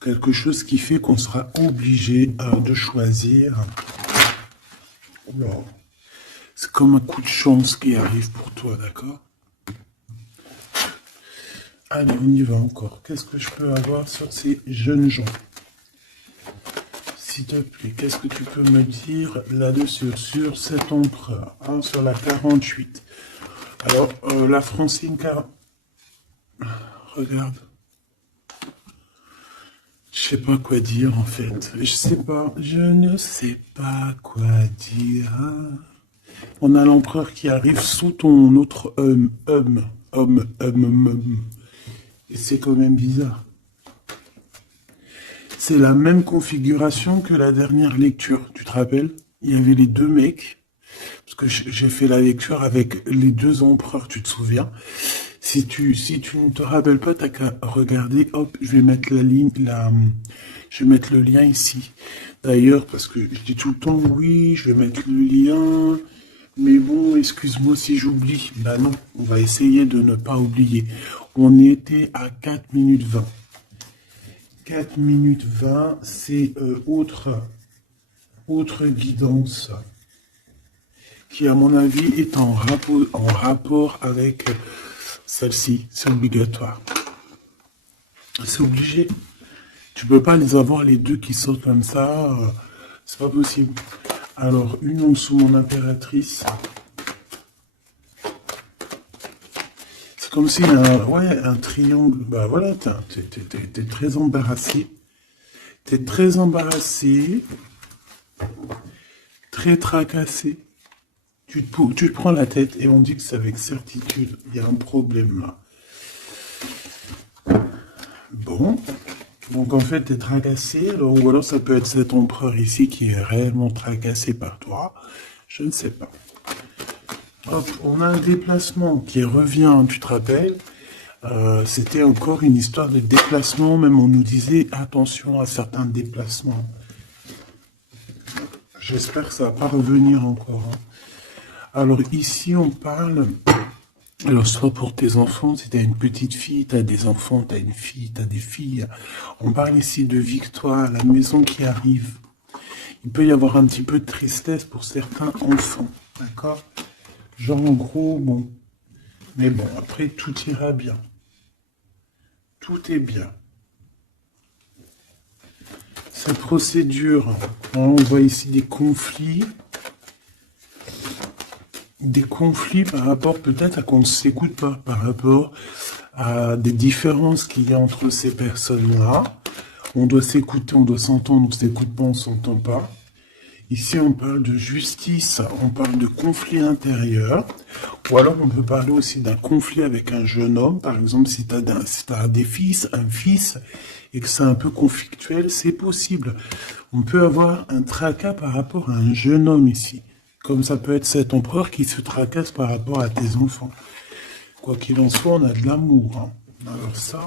quelque chose qui fait qu'on sera obligé de choisir. Oula. C'est comme un coup de chance qui arrive pour toi, d'accord? Allez, on y va encore. Qu'est-ce que je peux avoir sur ces jeunes gens? S'il te plaît, qu'est-ce que tu peux me dire là-dessus, sur cet empereur, hein, sur la 48? Alors, la Francine, regarde. Je sais pas quoi dire, en fait. Je ne sais pas quoi dire. On a l'empereur qui arrive sous ton autre homme. Et c'est quand même bizarre. C'est la même configuration que la dernière lecture, tu te rappelles? Il y avait les deux mecs, parce que j'ai fait la lecture avec les deux empereurs, tu te souviens? Si tu ne te rappelles pas, t'as qu'à regarder, hop, je vais mettre je vais mettre le lien ici. D'ailleurs, parce que je dis tout le temps, oui, je vais mettre le lien, mais bon, excuse-moi si j'oublie. Bah non, on va essayer de ne pas oublier. On était à 4 minutes 20. 4 minutes 20, c'est autre guidance qui, à mon avis, est en rapport avec celle-ci. C'est obligatoire. C'est obligé. Tu peux pas les avoir les deux qui sautent comme ça. C'est pas possible. Alors, une en dessous, mon impératrice. C'est comme si, un triangle. Bah voilà, t'es très embarrassé. T'es très embarrassé. Très tracassé. Tu te prends la tête et on dit que c'est avec certitude. Il y a un problème là. Bon. Donc en fait, tu es tracassé. Ou alors ça peut être cet empereur ici qui est réellement tracassé par toi. Je ne sais pas. Hop, on a un déplacement qui revient, tu te rappelles. C'était encore une histoire de déplacement. Même on nous disait attention à certains déplacements. J'espère que ça va pas revenir encore. Hein. Alors ici, on parle... Alors, soit pour tes enfants, si tu as une petite fille, tu as des enfants, tu as une fille, tu as des filles. On parle ici de victoire, la maison qui arrive. Il peut y avoir un petit peu de tristesse pour certains enfants, d'accord? Genre, en gros, bon. Mais bon, après, tout ira bien. Tout est bien. Cette procédure, hein, on voit ici des conflits. Des conflits par rapport peut-être à qu'on ne s'écoute pas, par rapport à des différences qu'il y a entre ces personnes-là. On doit s'écouter, on doit s'entendre, on ne s'écoute pas, on ne s'entend pas. Ici, on parle de justice, on parle de conflit intérieur, ou alors on peut parler aussi d'un conflit avec un jeune homme. Par exemple, si tu as des fils, un fils, et que c'est un peu conflictuel, c'est possible. On peut avoir un tracas par rapport à un jeune homme ici. Comme ça peut être cet empereur qui se tracasse par rapport à tes enfants. Quoi qu'il en soit, on a de l'amour. Hein. Alors ça...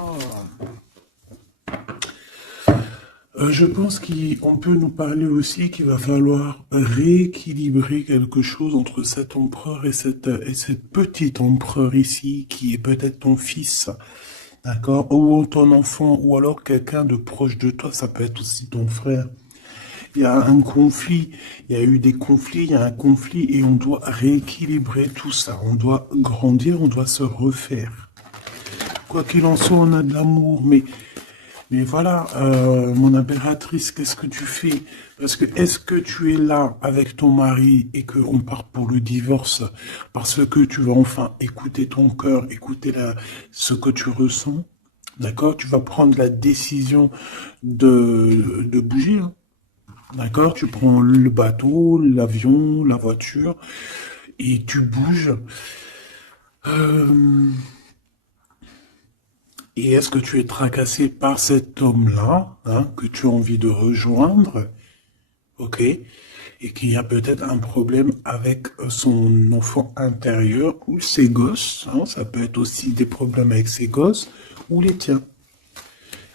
je pense qu'on peut nous parler aussi qu'il va falloir rééquilibrer quelque chose entre cet empereur et cette petite empereur ici, qui est peut-être ton fils, d'accord, ou ton enfant, ou alors quelqu'un de proche de toi, ça peut être aussi ton frère. Il y a un conflit, il y a eu des conflits, il y a un conflit, et on doit rééquilibrer tout ça. On doit grandir, on doit se refaire. Quoi qu'il en soit, on a de l'amour, mais voilà, mon impératrice, qu'est-ce que tu fais? Parce que est-ce que tu es là avec ton mari et qu'on part pour le divorce parce que tu vas enfin écouter ton cœur, écouter ce que tu ressens? D'accord? Tu vas prendre la décision de bouger. Hein. D'accord? Tu prends le bateau, l'avion, la voiture et tu bouges. Et est-ce que tu es tracassé par cet homme-là, hein, que tu as envie de rejoindre, ok, et qu'il y a peut-être un problème avec son enfant intérieur ou ses gosses, hein, ça peut être aussi des problèmes avec ses gosses ou les tiens.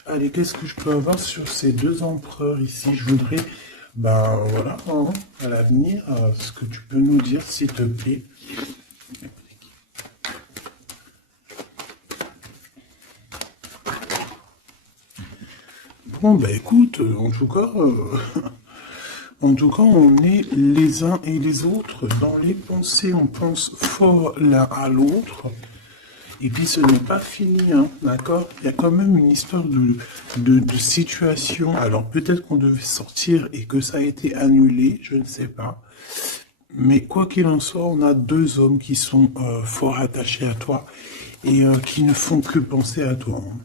Allez, qu'est-ce que je peux avoir sur ces deux empereurs ici? Je voudrais, ben voilà, hein, à l'avenir, ce que tu peux nous dire, s'il te plaît. Bon, bah écoute, en tout cas, on est les uns et les autres. Dans les pensées, on pense fort l'un à l'autre. Et puis ce n'est pas fini, hein, d'accord? Il y a quand même une histoire de situation. Alors peut-être qu'on devait sortir et que ça a été annulé, je ne sais pas. Mais quoi qu'il en soit, on a deux hommes qui sont fort attachés à toi et qui ne font que penser à toi, hein.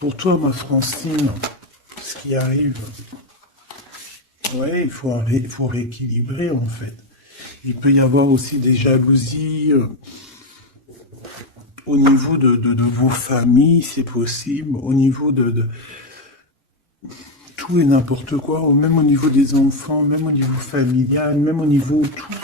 Pour toi, ma Francine, ce qui arrive, ouais, il faut rééquilibrer en fait. Il peut y avoir aussi des jalousies au niveau de vos familles, c'est possible, au niveau de tout et n'importe quoi, même au niveau des enfants, même au niveau familial, même au niveau tout.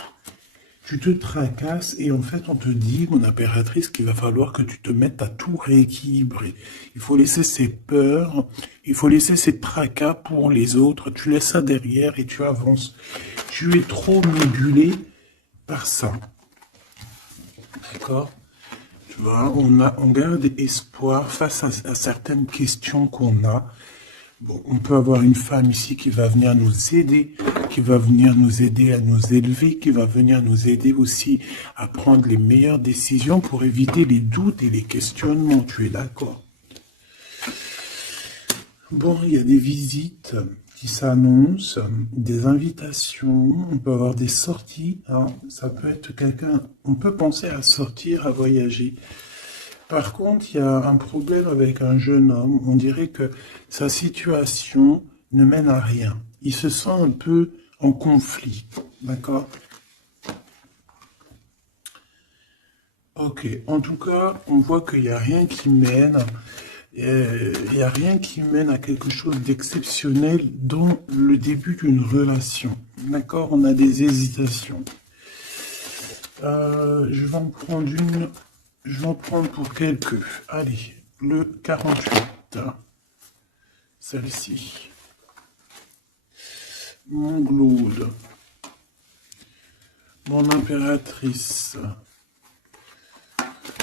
Tu te tracasses et en fait on te dit, mon impératrice, qu'il va falloir que tu te mettes à tout rééquilibrer. Il faut laisser ces peurs, il faut laisser ces tracas pour les autres, tu laisses ça derrière et tu avances. Tu es trop mébulé par ça. D'accord? Tu vois, on garde espoir face à certaines questions qu'on a. Bon, on peut avoir une femme ici qui va venir nous aider, qui va venir nous aider à nous élever, qui va venir nous aider aussi à prendre les meilleures décisions pour éviter les doutes et les questionnements. Tu es d'accord? Bon, il y a des visites qui s'annoncent, des invitations, on peut avoir des sorties, hein. Ça peut être quelqu'un, on peut penser à sortir, à voyager. Par contre, il y a un problème avec un jeune homme. On dirait que sa situation ne mène à rien. Il se sent un peu en conflit. D'accord? Ok. En tout cas, on voit qu'il n'y a rien qui mène. Il n'y a rien qui mène à quelque chose d'exceptionnel dans le début d'une relation. D'accord? On a des hésitations. Je vais en prendre une. Je vais en prendre pour quelques. Allez, le 48. Celle-ci. Mon Glaude. Mon impératrice.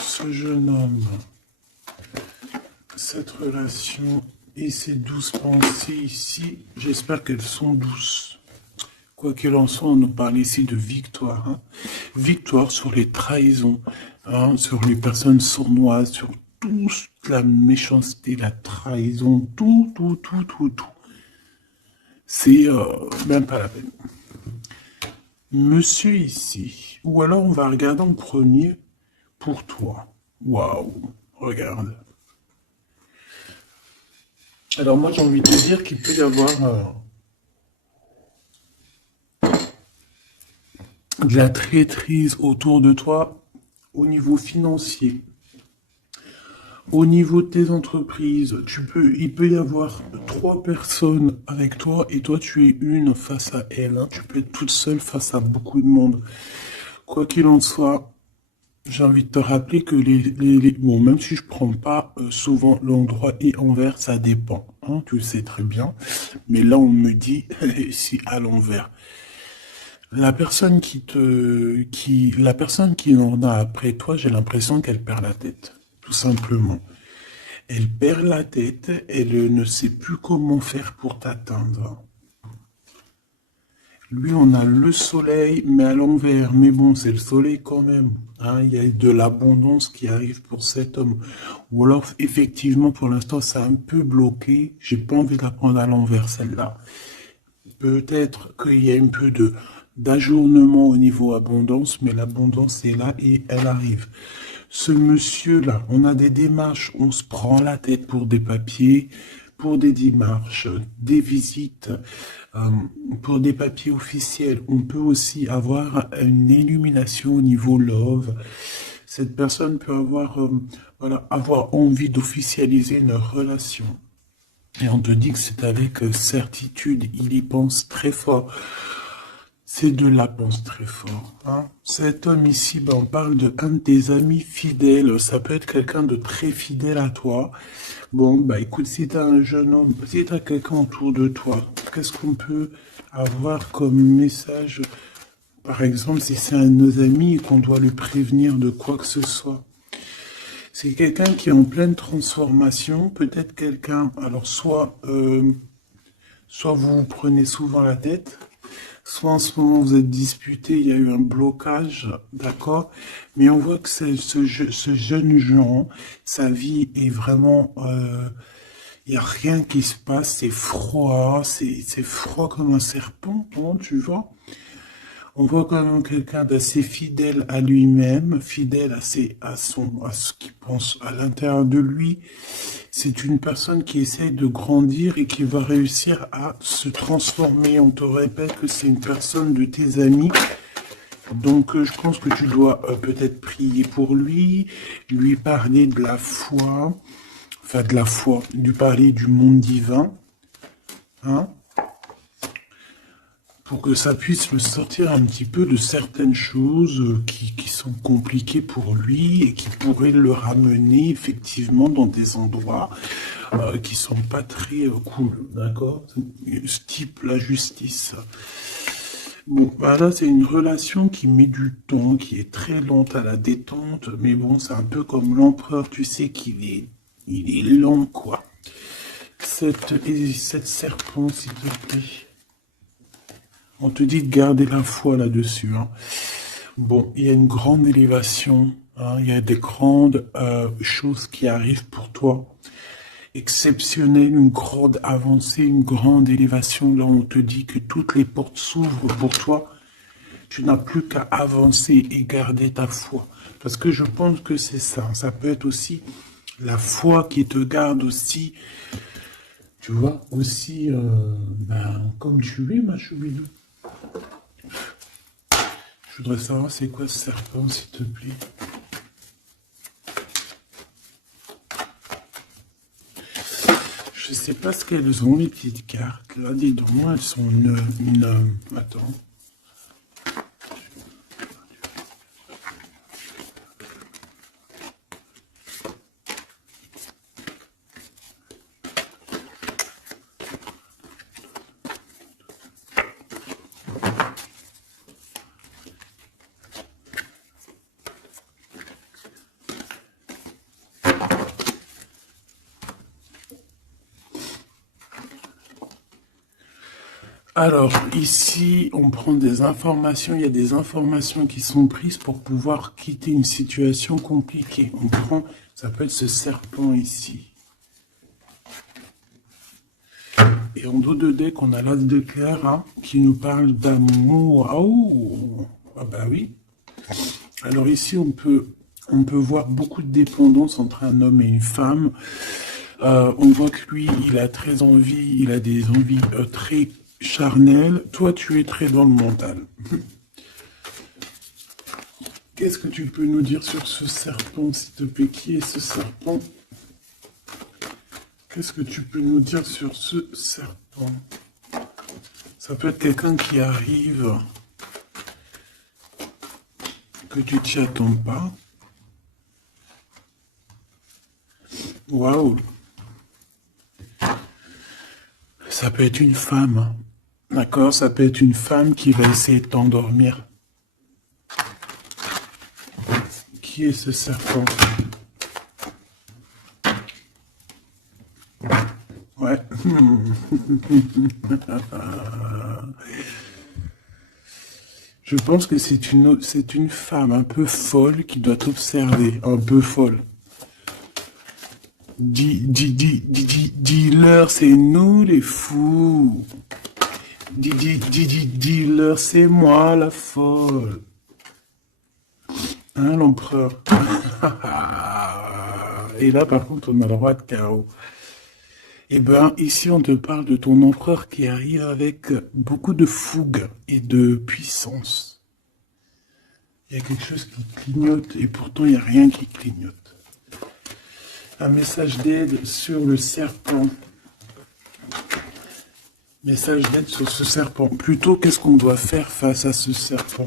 Ce jeune homme. Cette relation et ces douces pensées ici, j'espère qu'elles sont douces. Quoi qu'il en soit, on nous parle ici de victoire, hein. Victoire sur les trahisons, hein, sur les personnes sournoises, sur toute la méchanceté, la trahison, tout. C'est même pas la peine. Monsieur ici, ou alors on va regarder en premier pour toi. Waouh, regarde. Alors moi j'ai envie de te dire qu'il peut y avoir de la traîtrise autour de toi au niveau financier, au niveau de tes entreprises. Il peut y avoir trois personnes avec toi et toi tu es une face à elle, hein. Tu peux être toute seule face à beaucoup de monde. Quoi qu'il en soit, j'ai envie de te rappeler que bon, même si je prends pas souvent l'endroit et envers, ça dépend, hein, tu le sais très bien. Mais là, on me dit, si à l'envers. La personne la personne qui en a après toi, j'ai l'impression qu'elle perd la tête, tout simplement. Elle perd la tête, elle ne sait plus comment faire pour t'atteindre. Lui, on a le soleil, mais à l'envers. Mais bon, c'est le soleil quand même, hein. Il y a de l'abondance qui arrive pour cet homme. Ou alors, effectivement, pour l'instant, c'est un peu bloqué. J'ai pas envie de la prendre à l'envers, celle-là. Peut-être qu'il y a un peu d'ajournement au niveau abondance, mais l'abondance est là et elle arrive. Ce monsieur-là, on a des démarches, on se prend la tête pour des papiers, pour des démarches, des visites, pour des papiers officiels. On peut aussi avoir une illumination au niveau love. Cette personne peut avoir, voilà, avoir envie d'officialiser une relation. Et on te dit que c'est avec certitude, il y pense très fort. C'est de la pense très fort, hein. Cet homme ici, ben, on parle de un de tes amis fidèles. Ça peut être quelqu'un de très fidèle à toi. Bon, bah écoute, si tu as un jeune homme, si tu as quelqu'un autour de toi, qu'est-ce qu'on peut avoir comme message? Par exemple, si c'est un de nos amis et qu'on doit lui prévenir de quoi que ce soit. C'est quelqu'un qui est en pleine transformation, peut-être quelqu'un, alors soit vous vous prenez souvent la tête, soit en ce moment vous êtes disputé, il y a eu un blocage, d'accord? Mais on voit que ce jeune Jean, sa vie est vraiment, il n'y a rien qui se passe, c'est froid, c'est froid comme un serpent, hein, tu vois? On voit quand même quelqu'un d'assez fidèle à lui-même, fidèle à ce qu'il pense à l'intérieur de lui. C'est une personne qui essaye de grandir et qui va réussir à se transformer. On te répète que c'est une personne de tes amis. Donc, je pense que tu dois peut-être prier pour lui parler de la foi, enfin de la foi, lui parler du monde divin, hein, pour que ça puisse le sortir un petit peu de certaines choses qui sont compliquées pour lui et qui pourraient le ramener effectivement dans des endroits qui sont pas très cool, d'accord? Ce type la justice. Bon, bah là, c'est une relation qui met du temps, qui est très lente à la détente, mais bon, c'est un peu comme l'empereur, tu sais il est lent, quoi. Cette serpent, s'il te plaît. On te dit de garder la foi là-dessus, hein. Bon, il y a une grande élévation, hein, il y a des grandes choses qui arrivent pour toi. Exceptionnelles, une grande avancée, une grande élévation. Là, on te dit que toutes les portes s'ouvrent pour toi. Tu n'as plus qu'à avancer et garder ta foi. Parce que je pense que c'est ça. Ça peut être aussi la foi qui te garde aussi, tu vois, aussi, comme tu es, ma choubidou. Je voudrais savoir c'est quoi ce serpent, s'il te plaît. Je sais pas ce qu'elles ont, les petites cartes. Là, dis donc, elles sont Attends. Alors, ici, on prend des informations. Il y a des informations qui sont prises pour pouvoir quitter une situation compliquée. On prend, ça peut être ce serpent ici. Et en dos de deck, on a l'as de cœur hein, qui nous parle d'amour. Oh, ah bah oui. Alors ici, on peut voir beaucoup de dépendance entre un homme et une femme. On voit que lui, il a très envie, il a des envies très charnelles. Toi, tu es très dans le mental. Qu'est-ce que tu peux nous dire sur ce serpent, s'il te plaît? Qui est ce serpent? Qu'est-ce que tu peux nous dire sur ce serpent? Ça peut être quelqu'un qui arrive, que tu t'y attends pas. Waouh! Ça peut être une femme, hein. D'accord? Ça peut être une femme qui va essayer de t'endormir. Qui est ce serpent? Ouais. Je pense que c'est une femme un peu folle qui doit t'observer, un peu folle. Dis-leur, c'est nous les fous. Dis-leur, c'est moi la folle. Hein, l'empereur? Et là, par contre, on a le roi de carreau. Eh ben, ici, on te parle de ton empereur qui arrive avec beaucoup de fougue et de puissance. Il y a quelque chose qui clignote et pourtant, il n'y a rien qui clignote. Un message d'aide sur le serpent. Message d'aide sur ce serpent. Plutôt, qu'est-ce qu'on doit faire face à ce serpent?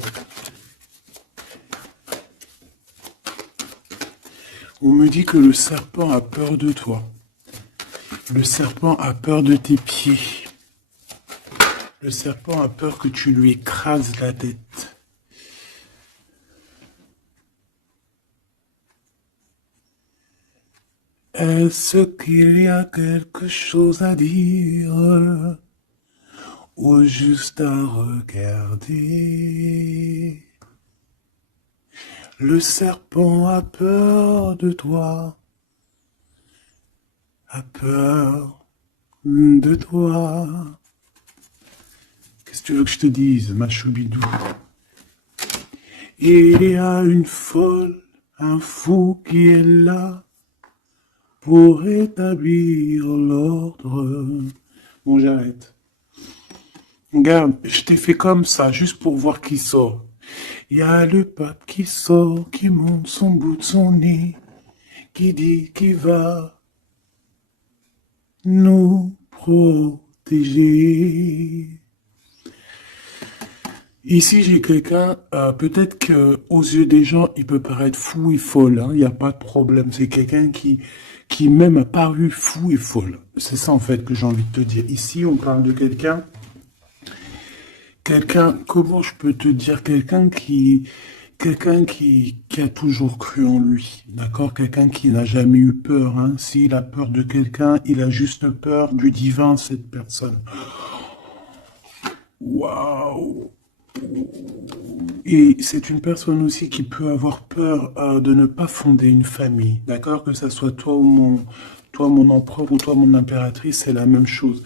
On me dit que le serpent a peur de toi. Le serpent a peur de tes pieds. Le serpent a peur que tu lui écrases la tête. Est-ce qu'il y a quelque chose à dire ou juste à regarder? Le serpent a peur de toi, a peur de toi. Qu'est-ce que tu veux que je te dise, ma choubidou? Il y a une folle, un fou qui est là pour établir l'ordre. Bon, j'arrête. Regarde, je t'ai fait comme ça, juste pour voir qui sort. Il y a le pape qui sort, qui monte son bout de son nez, qui dit qu'il va nous protéger. Ici, j'ai quelqu'un, peut-être que aux yeux des gens, il peut paraître fou et folle, hein, il n'y a pas de problème. C'est quelqu'un qui même a paru fou et folle. C'est ça, en fait, que j'ai envie de te dire. Ici, on parle de quelqu'un, comment je peux te dire, quelqu'un qui a toujours cru en lui, d'accord? Quelqu'un qui n'a jamais eu peur, hein. S'il a peur de quelqu'un, il a juste peur du divin, cette personne. Waouh! Et c'est une personne aussi qui peut avoir peur de ne pas fonder une famille, d'accord? Que ça soit toi mon empereur ou toi mon impératrice, c'est la même chose.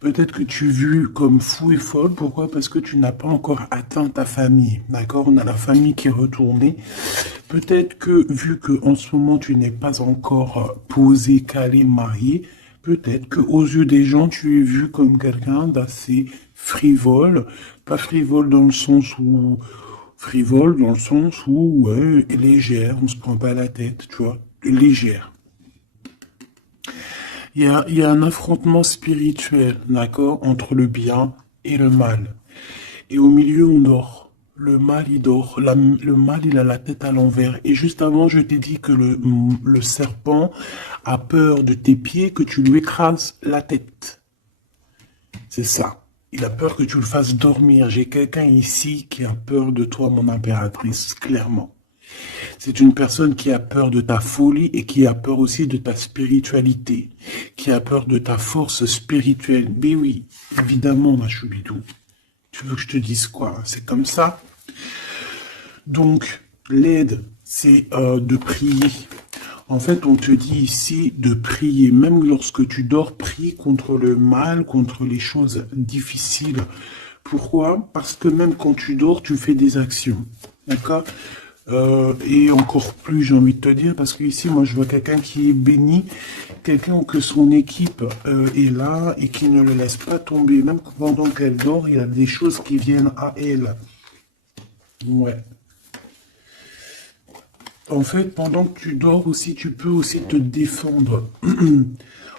Peut-être que tu es vu comme fou et folle, pourquoi? Parce que tu n'as pas encore atteint ta famille, d'accord? On a la famille qui est retournée. Peut-être que vu que en ce moment tu n'es pas encore posé, calé, marié, peut-être que aux yeux des gens tu es vu comme quelqu'un d'assez frivole, pas frivole dans le sens où frivole dans le sens où ouais, légère, on se prend pas la tête, tu vois, légère. Il y a un affrontement spirituel, d'accord, entre le bien et le mal. Et au milieu, on dort. Le mal, il dort. Le mal, il a la tête à l'envers. Et juste avant, je t'ai dit que le serpent a peur de tes pieds, que tu lui écrases la tête. C'est ça. Il a peur que tu le fasses dormir. J'ai quelqu'un ici qui a peur de toi, mon impératrice, clairement. C'est une personne qui a peur de ta folie et qui a peur aussi de ta spiritualité, qui a peur de ta force spirituelle. Mais oui, évidemment, ma choubidou. Tu veux que je te dise quoi? C'est comme ça. Donc, l'aide, c'est de prier. En fait, on te dit ici de prier. Même lorsque tu dors, prie contre le mal, contre les choses difficiles. Pourquoi? Parce que même quand tu dors, tu fais des actions. D'accord? Et encore plus, j'ai envie de te dire, parce que ici, moi, je vois quelqu'un qui est béni, quelqu'un que son équipe est là et qui ne le laisse pas tomber. Même pendant qu'elle dort, il y a des choses qui viennent à elle. Ouais. En fait, pendant que tu dors aussi, tu peux aussi te défendre.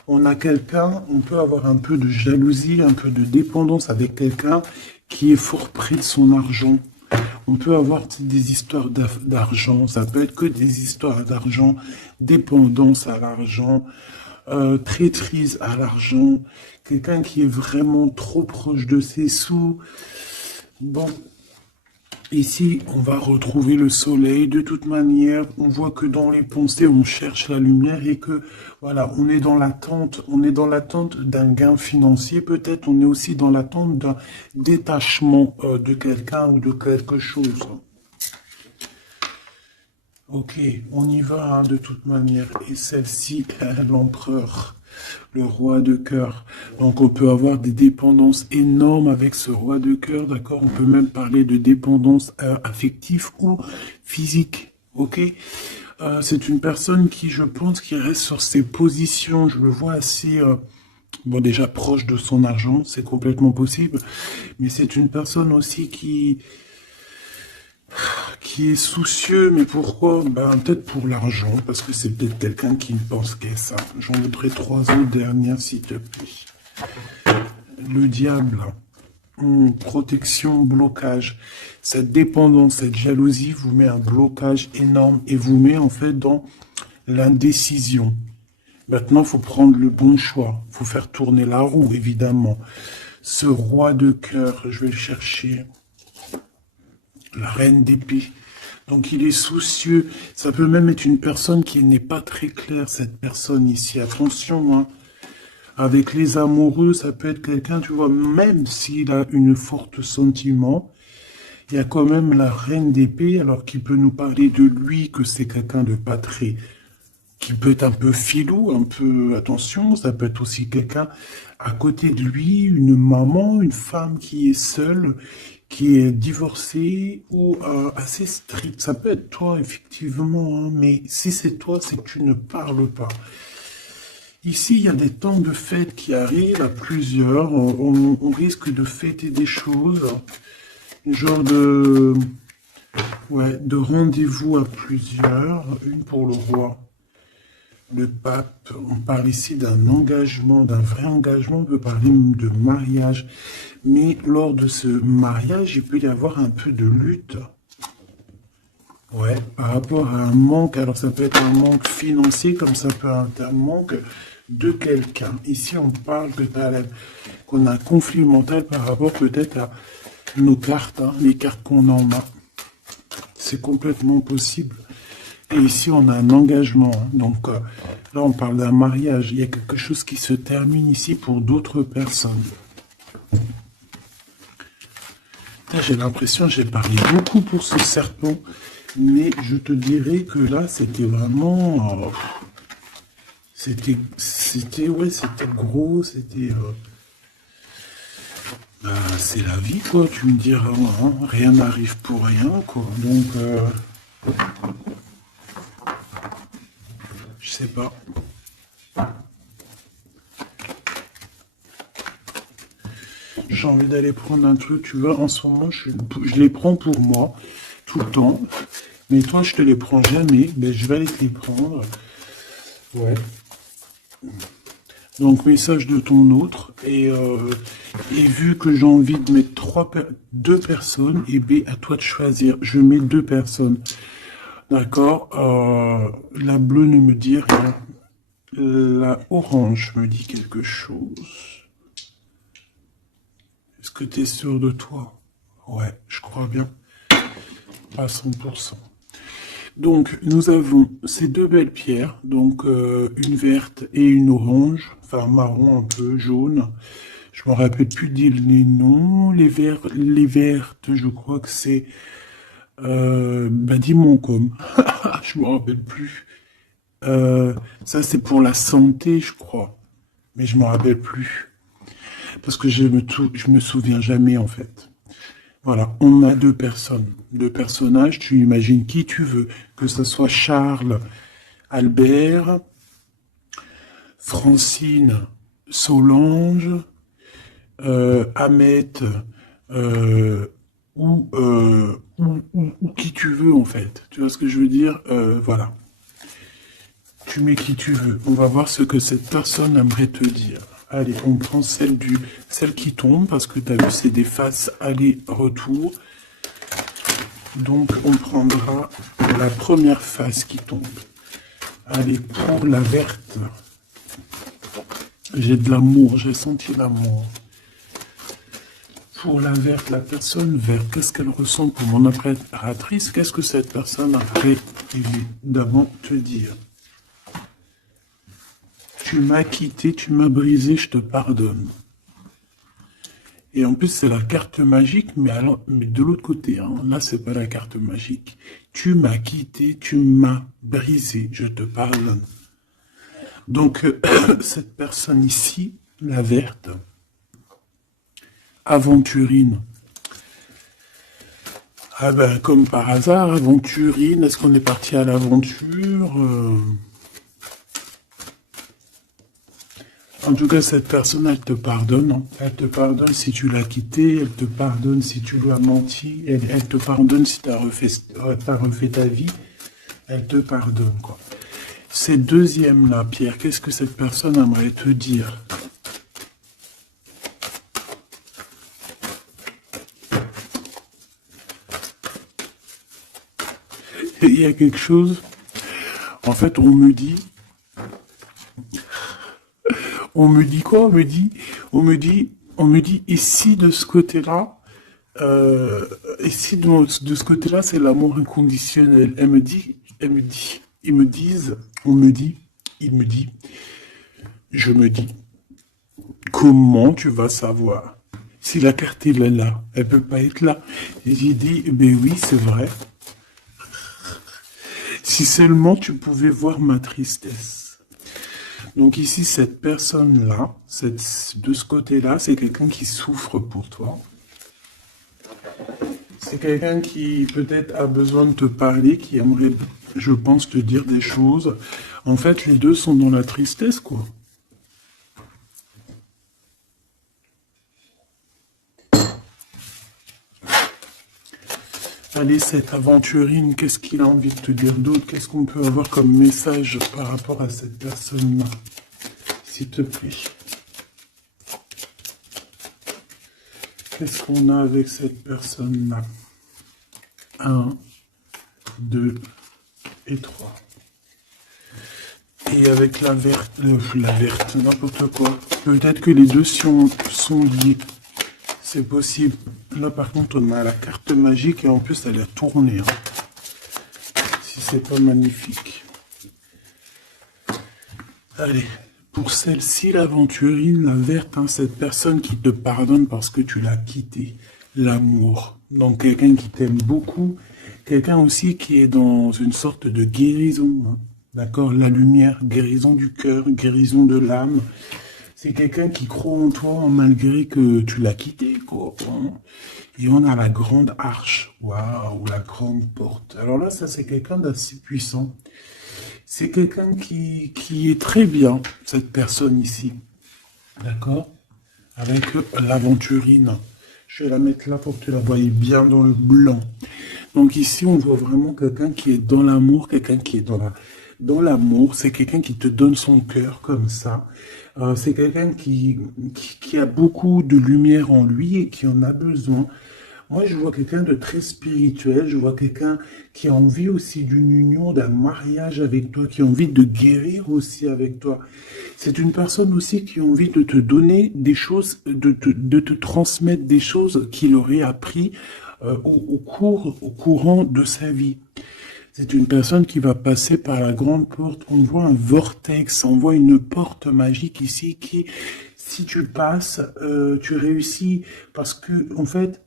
On a quelqu'un, on peut avoir un peu de jalousie, un peu de dépendance avec quelqu'un qui est fort près de son argent. On peut avoir des histoires d'argent, ça peut être que des histoires d'argent, dépendance à l'argent, traîtrise à l'argent, quelqu'un qui est vraiment trop proche de ses sous. Bon, ici, on va retrouver le soleil. De toute manière, on voit que dans les pensées, on cherche la lumière et que, voilà, on est dans l'attente d'un gain financier. Peut-être on est aussi dans l'attente d'un détachement de quelqu'un ou de quelque chose. Ok, on y va hein, de toute manière. Et celle-ci, l'empereur, le roi de cœur. Donc on peut avoir des dépendances énormes avec ce roi de cœur, d'accord? On peut même parler de dépendance affective ou physique, ok? C'est une personne qui, je pense, qui reste sur ses positions. Je le vois assez, bon déjà proche de son argent, c'est complètement possible. Mais c'est une personne aussi qui est soucieux, mais pourquoi? Ben, peut-être pour l'argent, parce que c'est peut-être quelqu'un qui ne pense qu'à ça. J'en voudrais 3 autres dernières, s'il te plaît. Le diable, protection, blocage. Cette dépendance, cette jalousie vous met un blocage énorme et vous met en fait dans l'indécision. Maintenant, il faut prendre le bon choix. Il faut faire tourner la roue, évidemment. Ce roi de cœur, je vais le chercher. La reine d'épée. Donc il est soucieux. Ça peut même être une personne qui n'est pas très claire, cette personne ici. Attention, hein. Avec les amoureux, ça peut être quelqu'un, tu vois, même s'il a une forte sentiment, il y a quand même la reine d'épée, alors qu'il peut nous parler de lui, que c'est quelqu'un de pas très, qui peut être un peu filou, un peu, attention, ça peut être aussi quelqu'un à côté de lui, une maman, une femme qui est seule, qui est divorcée ou assez stricte. Ça peut être toi, effectivement, hein, mais si c'est toi, c'est que tu ne parles pas. Ici, il y a des temps de fête qui arrivent à plusieurs. On risque de fêter des choses, genre de, ouais, de rendez-vous à plusieurs. Une pour le roi, le pape. On parle ici d'un engagement, d'un vrai engagement. On peut parler de mariage. Mais lors de ce mariage, il peut y avoir un peu de lutte. Ouais, par rapport à un manque, alors ça peut être un manque financier, comme ça peut être un manque de quelqu'un. Ici, on parle qu'on a un conflit mental par rapport peut-être à nos cartes, hein, les cartes qu'on en a. C'est complètement possible. Et ici, on a un engagement. Hein. Donc là, on parle d'un mariage. Il y a quelque chose qui se termine ici pour d'autres personnes. Là, j'ai l'impression, j'ai parlé beaucoup pour ce serpent. Mais je te dirais que là, c'était vraiment... ouais, c'était gros, c'était... bah, c'est la vie, quoi, tu me diras, hein, rien n'arrive pour rien, quoi. Donc, je sais pas. J'ai envie d'aller prendre un truc, tu vois, en ce moment, je les prends pour moi, tout le temps. Mais toi, je te les prends jamais, mais je vais aller te les prendre. Ouais. Donc, message de ton autre. Et vu que j'ai envie de mettre deux personnes, et B, à toi de choisir. Je mets deux personnes. D'accord. La bleue ne me dit rien. La orange me dit quelque chose. Est-ce que tu es sûr de toi? Ouais, je crois bien. À 100%. Donc, nous avons ces deux belles pierres, donc une verte et une orange, enfin marron un peu, jaune. Je me rappelle plus dire les noms. Les vertes, je crois que c'est Dimoncom. Je me rappelle plus. Ça, c'est pour la santé, je crois. Mais je me rappelle plus. Parce que je me souviens jamais, en fait. Voilà, on a deux personnes, deux personnages, tu imagines qui tu veux, que ce soit Charles, Albert, Francine, Solange, Ahmet, euh, ou qui tu veux en fait. Tu vois ce que je veux dire? Voilà. Tu mets qui tu veux. On va voir ce que cette personne aimerait te dire. Allez, on prend celle qui tombe, parce que tu as vu, c'est des faces aller-retour. Donc, on prendra la première face qui tombe. Allez, pour la verte. J'ai de l'amour, j'ai senti l'amour. Pour la verte, la personne verte, qu'est-ce qu'elle ressent pour mon impératrice? Qu'est-ce que cette personne aimerait évidemment te dire? Tu m'as quitté, tu m'as brisé, je te pardonne. Et en plus, c'est la carte magique, mais de l'autre côté, hein. Là, c'est pas la carte magique. Tu m'as quitté, tu m'as brisé, je te pardonne. Donc, cette personne ici, la verte, aventurine. Ah ben, comme par hasard, aventurine, est-ce qu'on est parti à l'aventure? En tout cas, cette personne, elle te pardonne. Hein. Elle te pardonne si tu l'as quitté, elle te pardonne si tu lui as menti, elle te pardonne si tu as refait ta vie, elle te pardonne, quoi. Cette deuxième-là, Pierre, qu'est-ce que cette personne aimerait te dire? Il y a quelque chose, en fait, on me dit quoi? On me dit, ici de ce côté-là, Euh, Ici, de ce côté-là, c'est l'amour inconditionnel. Ils me disent, on me dit, il me dit, je me dis, comment tu vas savoir? Si la carte elle est là, elle peut pas être là. Et j'ai dit, ben oui, c'est vrai. Si seulement tu pouvais voir ma tristesse. Donc ici, cette personne-là, de ce côté-là, c'est quelqu'un qui souffre pour toi. C'est quelqu'un qui peut-être a besoin de te parler, qui aimerait, je pense, te dire des choses. En fait, les deux sont dans la tristesse, quoi. Allez, cette aventurine, qu'est-ce qu'il a envie de te dire d'autre? Qu'est-ce qu'on peut avoir comme message par rapport à cette personne-là? S'il te plaît. Qu'est-ce qu'on a avec cette personne-là? 1, 2 et 3. Et avec la verte, n'importe quoi. Peut-être que les deux sont liés. C'est possible. Là, par contre, on a la carte magique et en plus, elle a tourné. Si c'est pas magnifique. Allez, pour celle-ci, l'aventurine, la verte, cette personne qui te pardonne parce que tu l'as quitté. L'amour. Donc, quelqu'un qui t'aime beaucoup. Quelqu'un aussi qui est dans une sorte de guérison. D'accord? La lumière, guérison du cœur, guérison de l'âme. C'est quelqu'un qui croit en toi malgré que tu l'as quitté, quoi. Et on a la grande arche. Waouh, la grande porte. Alors là, ça, c'est quelqu'un d'assez puissant. C'est quelqu'un qui est très bien, cette personne ici. D'accord? Avec l'aventurine. Je vais la mettre là pour que tu la voyes bien dans le blanc. Donc ici, on voit vraiment quelqu'un qui est dans l'amour, quelqu'un qui est dans l'amour. C'est quelqu'un qui te donne son cœur comme ça. C'est quelqu'un qui a beaucoup de lumière en lui et qui en a besoin. Moi, je vois quelqu'un de très spirituel. Je vois quelqu'un qui a envie aussi d'une union, d'un mariage avec toi, qui a envie de guérir aussi avec toi. C'est une personne aussi qui a envie de te donner des choses, de te transmettre des choses qu'il aurait appris au courant de sa vie. C'est une personne qui va passer par la grande porte. On voit un vortex, on voit une porte magique ici qui, si tu passes, tu réussis parce que, en fait,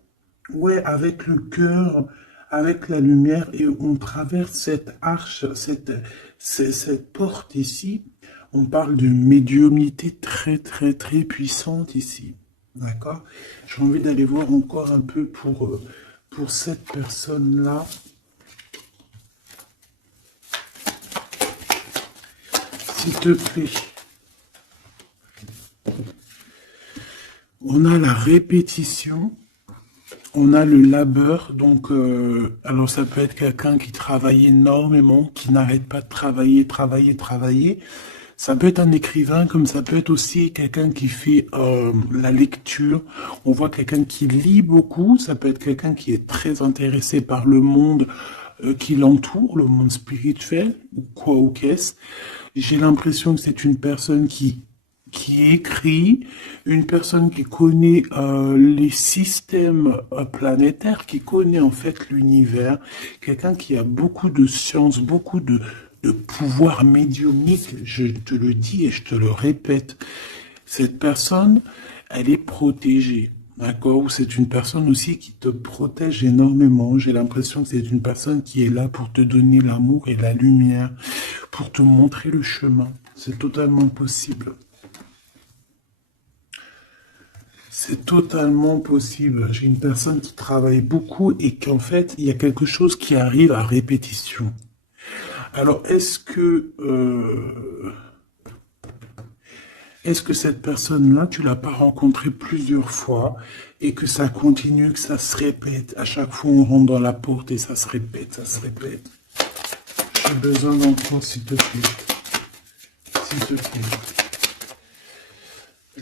ouais, avec le cœur, avec la lumière, et on traverse cette arche, cette porte ici. On parle de médiumnité très, très, très puissante ici. D'accord? J'ai envie d'aller voir encore un peu pour cette personne-là. S'il te plaît. On a la répétition. On a le labeur, donc alors ça peut être quelqu'un qui travaille énormément, qui n'arrête pas de travailler. Ça peut être un écrivain, comme ça peut être aussi quelqu'un qui fait la lecture. On voit quelqu'un qui lit beaucoup, ça peut être quelqu'un qui est très intéressé par le monde qui l'entoure, le monde spirituel, ou quoi ou qu'est-ce. J'ai l'impression que c'est une personne qui écrit, une personne qui connaît les systèmes planétaires, qui connaît en fait l'univers, quelqu'un qui a beaucoup de science, beaucoup de pouvoir médiumnique, je te le dis et je te le répète. Cette personne, elle est protégée. D'accord? Ou c'est une personne aussi qui te protège énormément. J'ai l'impression que c'est une personne qui est là pour te donner l'amour et la lumière, pour te montrer le chemin. C'est totalement possible. C'est totalement possible. J'ai une personne qui travaille beaucoup et qu'en fait, il y a quelque chose qui arrive à répétition. Alors, est-ce que cette personne-là, tu l'as pas rencontrée plusieurs fois et que ça continue, que ça se répète? À chaque fois, on rentre dans la porte et ça se répète, ça se répète. J'ai besoin d'entendre, s'il te plaît. S'il te plaît.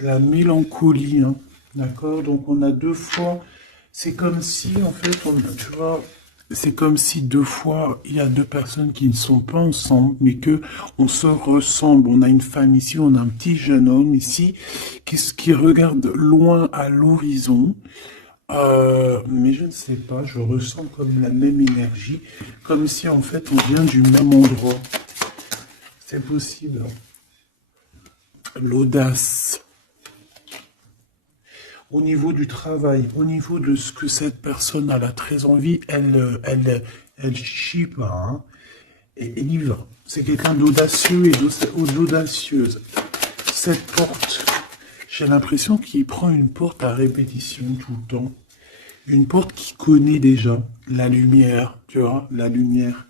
La mélancolie, hein. D'accord? Donc on a deux fois, c'est comme si en fait, tu vois, c'est comme si deux fois, il y a deux personnes qui ne sont pas ensemble, mais que on se ressemble. On a une femme ici, on a un petit jeune homme ici, qui regarde loin à l'horizon. Mais je ne sais pas, je ressens comme la même énergie, comme si en fait on vient du même endroit. C'est possible. L'audace. Au niveau du travail, au niveau de ce que cette personne a très envie, elle chie pas, hein, et elle y va. C'est quelqu'un d'audacieux et d'audacieuse. Cette porte, j'ai l'impression qu'il prend une porte à répétition tout le temps. Une porte qu'il connaît déjà. La lumière, tu vois, la lumière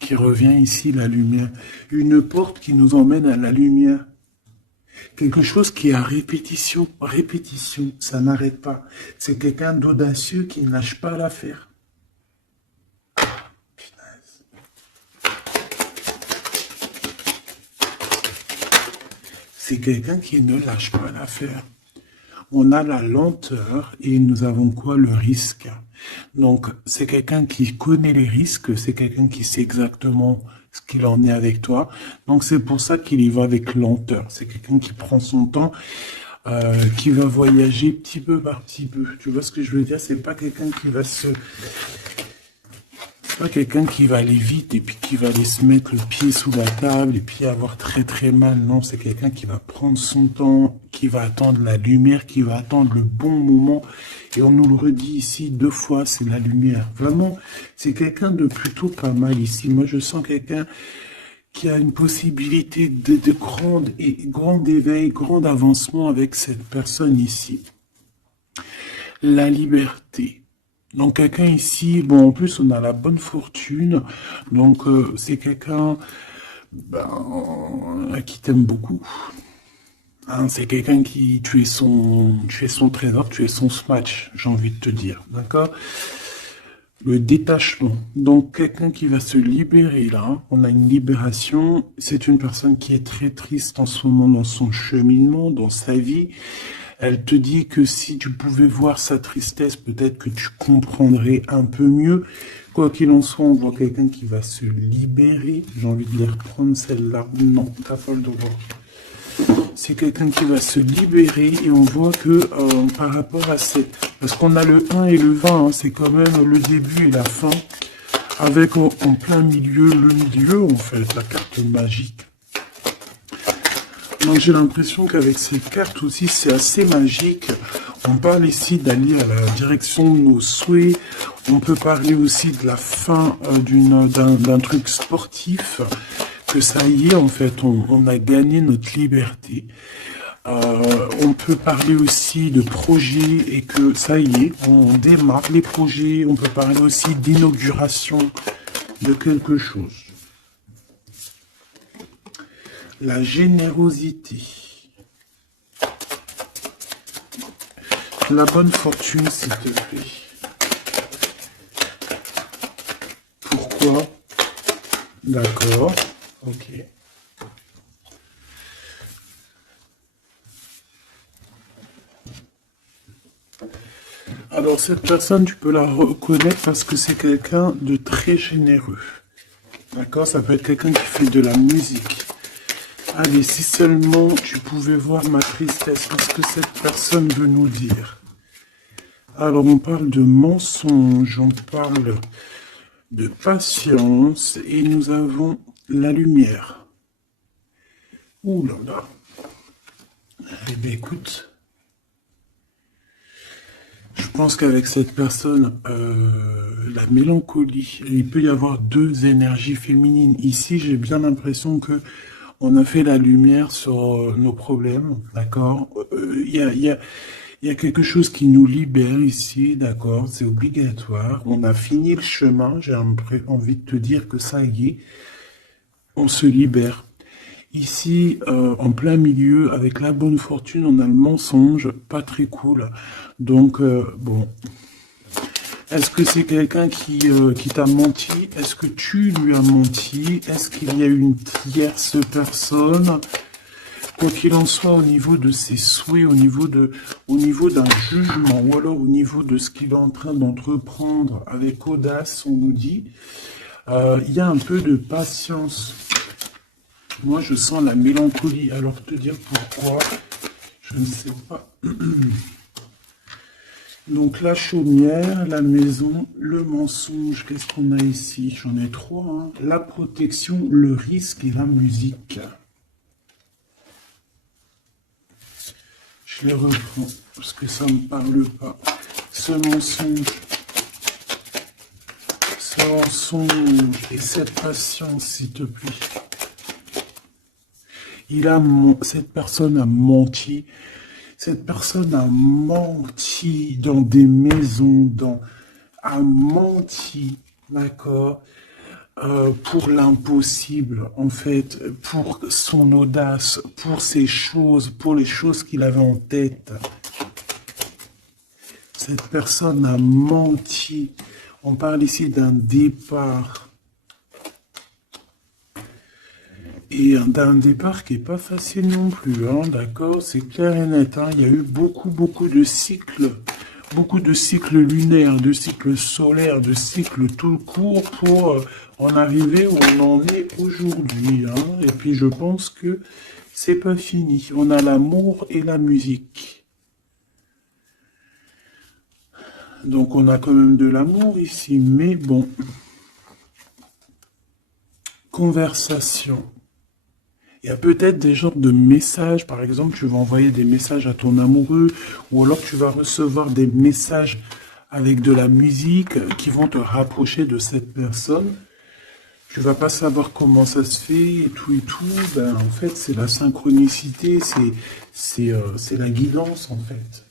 qui revient ici, la lumière. Une porte qui nous emmène à la lumière. Quelque chose qui est à répétition, répétition, ça n'arrête pas. C'est quelqu'un d'audacieux qui ne lâche pas l'affaire. C'est quelqu'un qui ne lâche pas l'affaire. On a la lenteur et nous avons quoi? Le risque. Donc, c'est quelqu'un qui connaît les risques, c'est quelqu'un qui sait exactement ce qu'il en est avec toi. Donc, c'est pour ça qu'il y va avec lenteur. C'est quelqu'un qui prend son temps, qui va voyager petit peu par petit peu. Tu vois ce que je veux dire? C'est pas quelqu'un qui va se... C'est pas quelqu'un qui va aller vite et puis qui va aller se mettre le pied sous la table et puis avoir très très mal. Non, c'est quelqu'un qui va prendre son temps, qui va attendre la lumière, qui va attendre le bon moment. Et on nous le redit ici 2 fois, c'est la lumière. Vraiment, c'est quelqu'un de plutôt pas mal ici. Moi, je sens quelqu'un qui a une possibilité de grand éveil, grand avancement avec cette personne ici. La liberté. Donc quelqu'un ici, bon en plus on a la bonne fortune, donc c'est quelqu'un qui t'aime beaucoup. Hein, c'est quelqu'un qui, tu es son trésor, tu es son smash, j'ai envie de te dire, d'accord? Le détachement, donc quelqu'un qui va se libérer là, on a une libération, c'est une personne qui est très triste en ce moment dans son cheminement, dans sa vie. Elle te dit que si tu pouvais voir sa tristesse, peut-être que tu comprendrais un peu mieux. Quoi qu'il en soit, on voit quelqu'un qui va se libérer. J'ai envie de les reprendre celle-là. Non, t'as pas le droit. C'est quelqu'un qui va se libérer et on voit que par rapport à cette... Parce qu'on a le 1 et le 20, hein, c'est quand même le début et la fin. Avec en plein milieu, le milieu, en fait, la carte magique. Donc j'ai l'impression qu'avec ces cartes aussi, c'est assez magique. On parle ici d'aller à la direction de nos souhaits. On peut parler aussi de la fin d'un truc sportif. Que ça y est, en fait, on a gagné notre liberté. On peut parler aussi de projets et que ça y est, on démarre les projets. On peut parler aussi d'inauguration de quelque chose. La générosité. La bonne fortune, s'il te plaît. Pourquoi? D'accord. Ok. Alors, cette personne, tu peux la reconnaître parce que c'est quelqu'un de très généreux. D'accord? Ça peut être quelqu'un qui fait de la musique. Allez, si seulement tu pouvais voir ma tristesse, qu'est-ce que cette personne veut nous dire? Alors, on parle de mensonge, on parle de patience, et nous avons la lumière. Ouh là là. Eh bien, écoute, je pense qu'avec cette personne, la mélancolie, il peut y avoir 2 énergies féminines. Ici, j'ai bien l'impression que on a fait la lumière sur nos problèmes, d'accord? Il y a quelque chose qui nous libère ici, d'accord? C'est obligatoire. On a fini le chemin. J'ai envie de te dire que ça y est, on se libère. Ici, en plein milieu, avec la bonne fortune, on a le mensonge, pas très cool. Donc, bon, est-ce que c'est quelqu'un qui t'a menti? Est-ce que tu lui as menti? Est-ce qu'il y a une tierce personne? Quoi qu'il en soit, au niveau de ses souhaits, au niveau d'un jugement, ou alors au niveau de ce qu'il est en train d'entreprendre avec audace, on nous dit, il y a un peu de patience. Moi, je sens la mélancolie. Alors, te dire pourquoi, je ne sais pas. Donc la chaumière, la maison, le mensonge, qu'est-ce qu'on a ici? J'en ai trois, hein. La protection, le risque et la musique. Je les reprends parce que ça ne me parle pas. Ce mensonge et cette patience, s'il te plaît. Cette personne a menti. Cette personne a menti dans des maisons, a menti, d'accord, pour l'impossible, en fait, pour son audace, pour ses choses, pour les choses qu'il avait en tête. Cette personne a menti. On parle ici d'un départ. Et d'un départ qui n'est pas facile non plus, hein, d'accord? C'est clair et net, hein. Il y a eu beaucoup de cycles lunaires, de cycles solaires, de cycles tout court pour en arriver où on en est aujourd'hui, hein. Et puis je pense que c'est pas fini. On a l'amour et la musique. Donc on a quand même de l'amour ici, mais bon. Conversation. Il y a peut-être des genres de messages, par exemple, tu vas envoyer des messages à ton amoureux, ou alors tu vas recevoir des messages avec de la musique qui vont te rapprocher de cette personne. Tu vas pas savoir comment ça se fait et tout. Ben, en fait, c'est la synchronicité, c'est la guidance, en fait.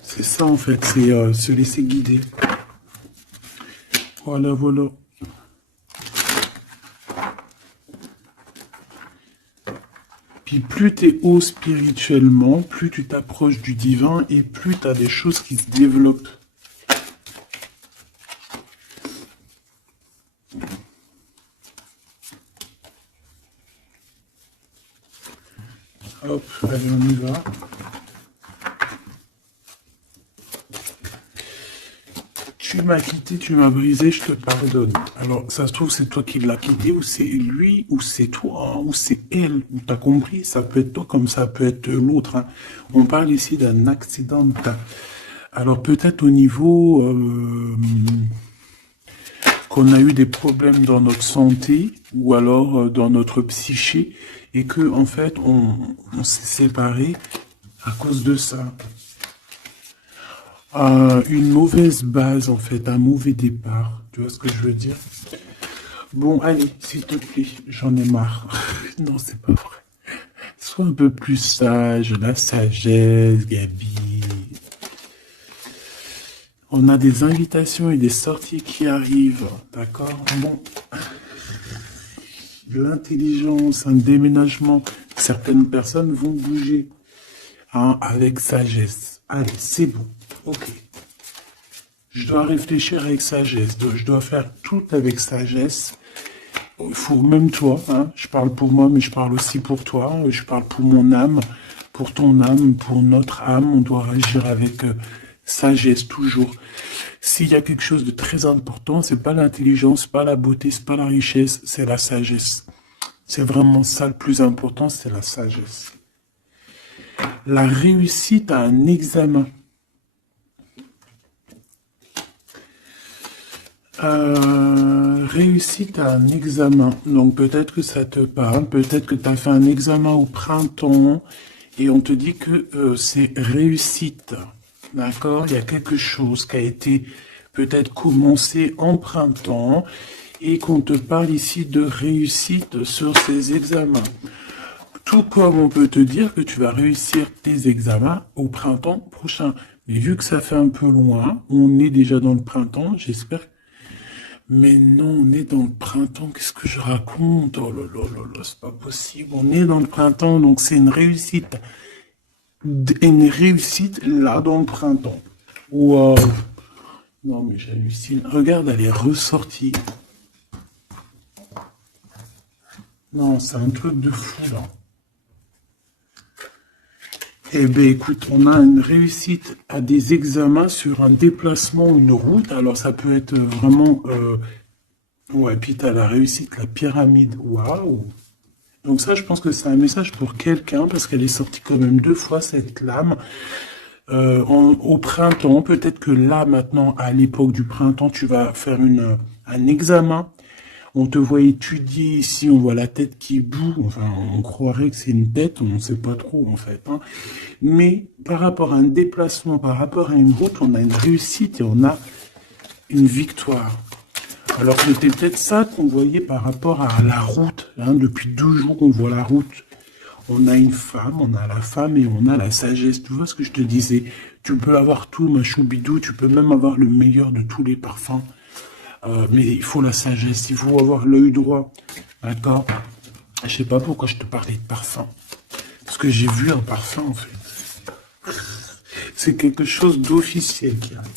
C'est ça, en fait, c'est se laisser guider. Voilà, voilà. Puis plus tu es haut spirituellement, plus tu t'approches du divin et plus tu as des choses qui se développent. Hop, allez, on y va. Tu m'as quitté, tu m'as brisé, je te pardonne. Alors, ça se trouve, c'est toi qui l'as quitté, ou c'est lui, ou c'est toi, hein, ou c'est elle. T'as compris? Ça peut être toi comme ça peut être l'autre, hein. On parle ici d'un accident. Alors, peut-être au niveau qu'on a eu des problèmes dans notre santé, ou alors dans notre psyché, et que, en fait, on s'est séparés à cause de ça. Une mauvaise base, en fait, un mauvais départ. Tu vois ce que je veux dire? Bon, allez, s'il te plaît, j'en ai marre. Non, c'est pas vrai. Sois un peu plus sage, la sagesse, Gabi. On a des invitations et des sorties qui arrivent, d'accord? Bon, l'intelligence, un déménagement, certaines personnes vont bouger, hein, avec sagesse. Allez, c'est bon. Ok. Je dois réfléchir avec sagesse. Je dois faire tout avec sagesse. Il faut même toi, hein, je parle pour moi, mais je parle aussi pour toi. Je parle pour mon âme, pour ton âme, pour notre âme. On doit agir avec sagesse toujours. S'il y a quelque chose de très important, c'est pas l'intelligence, pas la beauté, c'est pas la richesse, c'est la sagesse. C'est vraiment ça le plus important, c'est la sagesse. La réussite à un examen. Réussite à un examen. Donc peut-être que ça te parle, peut-être que tu as fait un examen au printemps et on te dit que c'est réussite. D'accord? Il y a quelque chose qui a été peut-être commencé en printemps et qu'on te parle ici de réussite sur ces examens. Tout comme on peut te dire que tu vas réussir tes examens au printemps prochain. Mais vu que ça fait un peu loin, on est déjà dans le printemps, j'espère. Mais non, on est dans le printemps, qu'est-ce que je raconte? Oh là là là là, c'est pas possible. On est dans le printemps, donc c'est une réussite. Une réussite là dans le printemps. Waouh! Non mais j'hallucine. Regarde, elle est ressortie. Non, c'est un truc de fou là. Eh bien, écoute, on a une réussite à des examens sur un déplacement, une route. Alors, ça peut être vraiment... Ouais, puis tu as la réussite, la pyramide. Waouh! Donc ça, je pense que c'est un message pour quelqu'un, parce qu'elle est sortie quand même 2 fois, cette lame. Au printemps, peut-être que là, maintenant, à l'époque du printemps, tu vas faire un examen. On te voit étudier ici, on voit la tête qui boue. Enfin, on croirait que c'est une tête, on ne sait pas trop, en fait, hein. Mais par rapport à un déplacement, par rapport à une route, on a une réussite et on a une victoire. Alors c'était peut-être ça qu'on voyait par rapport à la route, hein. Depuis 12 jours, on voit la route. On a une femme, on a la femme et on a la sagesse. Tu vois ce que je te disais? Tu peux avoir tout, ma choubidou, tu peux même avoir le meilleur de tous les parfums. Mais il faut la sagesse, il faut avoir l'œil droit. D'accord? Je sais pas pourquoi je te parlais de parfum. Parce que j'ai vu un parfum, en fait. C'est quelque chose d'officiel qui arrive.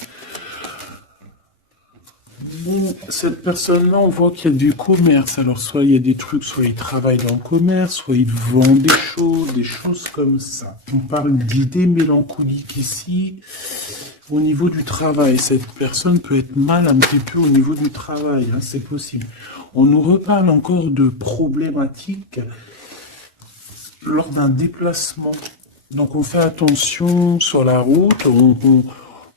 Bon, cette personne-là, on voit qu'il y a du commerce. Alors, soit il y a des trucs, soit il travaille dans le commerce, soit il vend des choses comme ça. On parle d'idées mélancoliques ici. Au niveau du travail, cette personne peut être mal un petit peu au niveau du travail, hein, c'est possible. On nous reparle encore de problématiques lors d'un déplacement. Donc, on fait attention sur la route,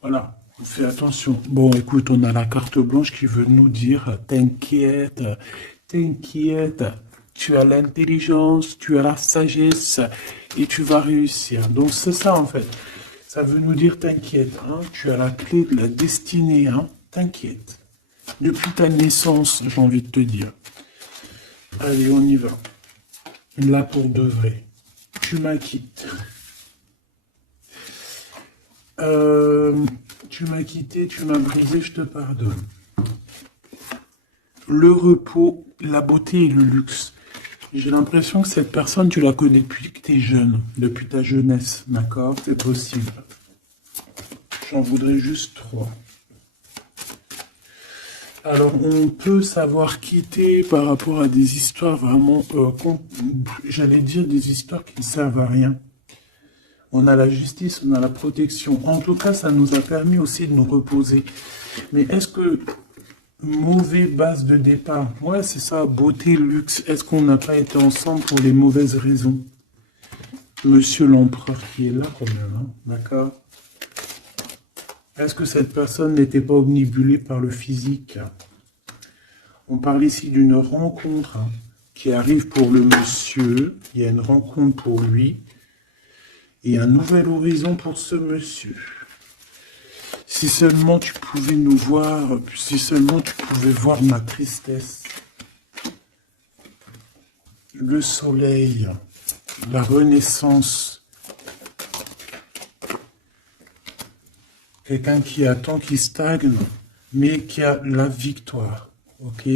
voilà. On fait attention. Bon, écoute, on a la carte blanche qui veut nous dire, t'inquiète, t'inquiète, tu as l'intelligence, tu as la sagesse et tu vas réussir. Donc c'est ça en fait. Ça veut nous dire, t'inquiète, hein, tu as la clé de la destinée, hein, t'inquiète. Depuis ta naissance, j'ai envie de te dire. Allez, on y va. Là pour de vrai. Tu m'acquittes. Tu m'as quitté, tu m'as brisé, je te pardonne. Le repos, la beauté et le luxe. J'ai l'impression que cette personne, tu la connais depuis que tu es jeune, depuis ta jeunesse, d'accord? C'est possible. J'en voudrais juste 3. Alors, on peut savoir quitter par rapport à des histoires vraiment, j'allais dire des histoires qui ne servent à rien. On a la justice, on a la protection. En tout cas, ça nous a permis aussi de nous reposer. Mais est-ce que mauvais base de départ, ouais, c'est ça, beauté, luxe, est-ce qu'on n'a pas été ensemble pour les mauvaises raisons? Monsieur l'empereur qui est là quand même, hein, d'accord? Est-ce que cette personne n'était pas omnibulée par le physique? On parle ici d'une rencontre, hein, qui arrive pour le monsieur. Il y a une rencontre pour lui. Et un nouvel horizon pour ce monsieur. Si seulement tu pouvais nous voir, si seulement tu pouvais voir ma tristesse. Le soleil, la renaissance. Quelqu'un qui attend, qui stagne, mais qui a la victoire. Ok?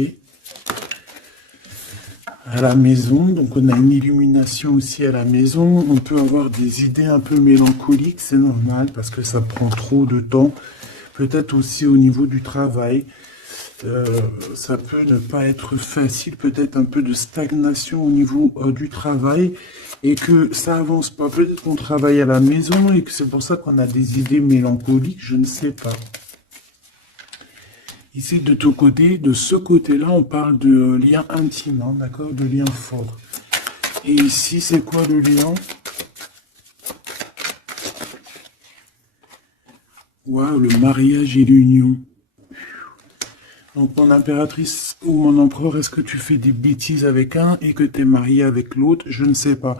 À la maison, donc on a une illumination aussi à la maison. On peut avoir des idées un peu mélancoliques, c'est normal parce que ça prend trop de temps. Peut-être aussi au niveau du travail, ça peut ne pas être facile, peut-être un peu de stagnation au niveau du travail et que ça avance pas. Peut-être qu'on travaille à la maison et que c'est pour ça qu'on a des idées mélancoliques, je ne sais pas. Ici, de ton côté, de ce côté-là, on parle de lien intime, hein, d'accord, de lien fort. Et ici, c'est quoi le lien? Waouh, le mariage et l'union. Donc, mon impératrice ou mon empereur, est-ce que tu fais des bêtises avec un et que tu es marié avec l'autre? Je ne sais pas.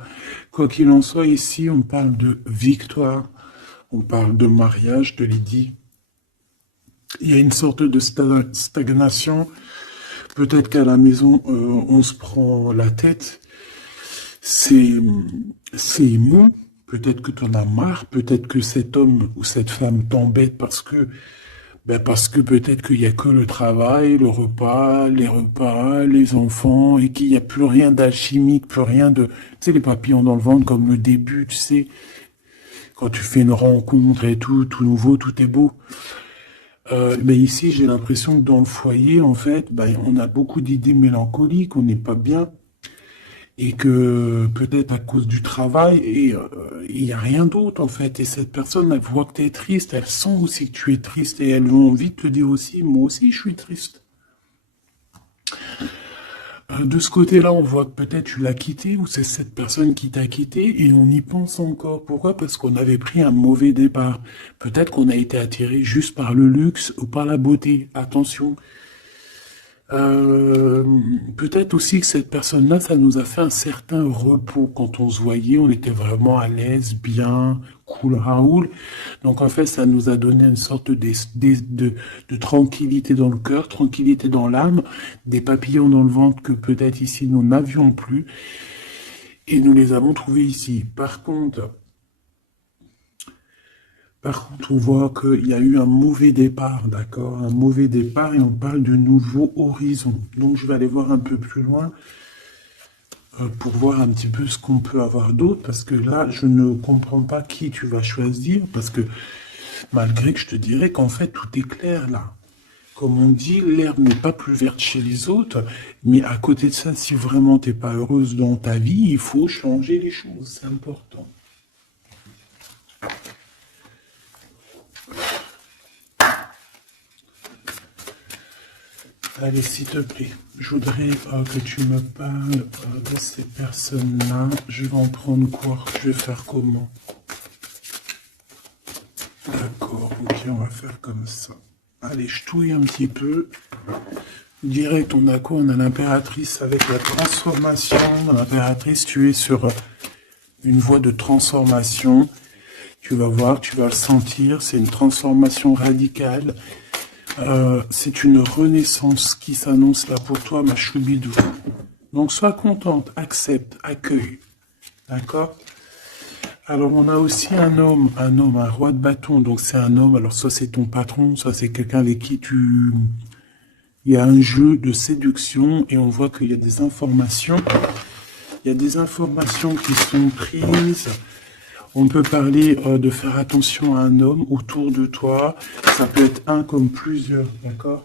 Quoi qu'il en soit, ici, on parle de victoire. On parle de mariage, je te l'ai dit. Il y a une sorte de stagnation. Peut-être qu'à la maison, on se prend la tête. C'est mou. Peut-être que tu en as marre. Peut-être que cet homme ou cette femme t'embête parce que peut-être qu'il n'y a que le travail, le repas, les enfants, et qu'il n'y a plus rien d'alchimique, plus rien de... Tu sais, les papillons dans le ventre, comme le début, tu sais, quand tu fais une rencontre et tout nouveau, tout est beau. Mais ici, j'ai l'impression que dans le foyer, en fait, on a beaucoup d'idées mélancoliques, on n'est pas bien, et que peut-être à cause du travail, et il n'y a rien d'autre, en fait. Et cette personne, elle voit que tu es triste, elle sent aussi que tu es triste, et elle a envie de te dire aussi, moi aussi, je suis triste. De ce côté-là, on voit que peut-être tu l'as quitté ou c'est cette personne qui t'a quitté et on y pense encore. Pourquoi? Parce qu'on avait pris un mauvais départ. Peut-être qu'on a été attiré juste par le luxe ou par la beauté. Attention. Euh, Peut-être aussi que cette personne-là, ça nous a fait un certain repos. Quand on se voyait, on était vraiment à l'aise, bien, cool, Raoul. Donc en fait, ça nous a donné une sorte de tranquillité dans le cœur, tranquillité dans l'âme, des papillons dans le ventre que peut-être ici nous n'avions plus, et nous les avons trouvés ici. Par contre, on voit qu'il y a eu un mauvais départ, d'accord? Un mauvais départ et on parle de nouveaux horizons. Donc je vais aller voir un peu plus loin pour voir un petit peu ce qu'on peut avoir d'autre, parce que là, je ne comprends pas qui tu vas choisir, parce que malgré que je te dirais qu'en fait, tout est clair là. Comme on dit, l'herbe n'est pas plus verte chez les autres, mais à côté de ça, si vraiment t'es pas heureuse dans ta vie, il faut changer les choses, c'est important. Allez, s'il te plaît, je voudrais que tu me parles de ces personnes-là. Je vais en prendre quoi? Je vais faire comment? D'accord, ok, on va faire comme ça. Allez, je touille un petit peu. Direct, on a quoi? On a l'impératrice avec la transformation. L'impératrice, tu es sur une voie de transformation. Tu vas voir, tu vas le sentir. C'est une transformation radicale. C'est une renaissance qui s'annonce là pour toi, ma choubidou. Donc sois contente, accepte, accueille. D'accord? Alors on a aussi un roi de bâton. Donc c'est un homme, alors soit c'est ton patron, soit c'est quelqu'un avec qui il y a un jeu de séduction et on voit qu'il y a des informations. Il y a des informations qui sont prises. On peut parler de faire attention à un homme autour de toi. Ça peut être un comme plusieurs, d'accord?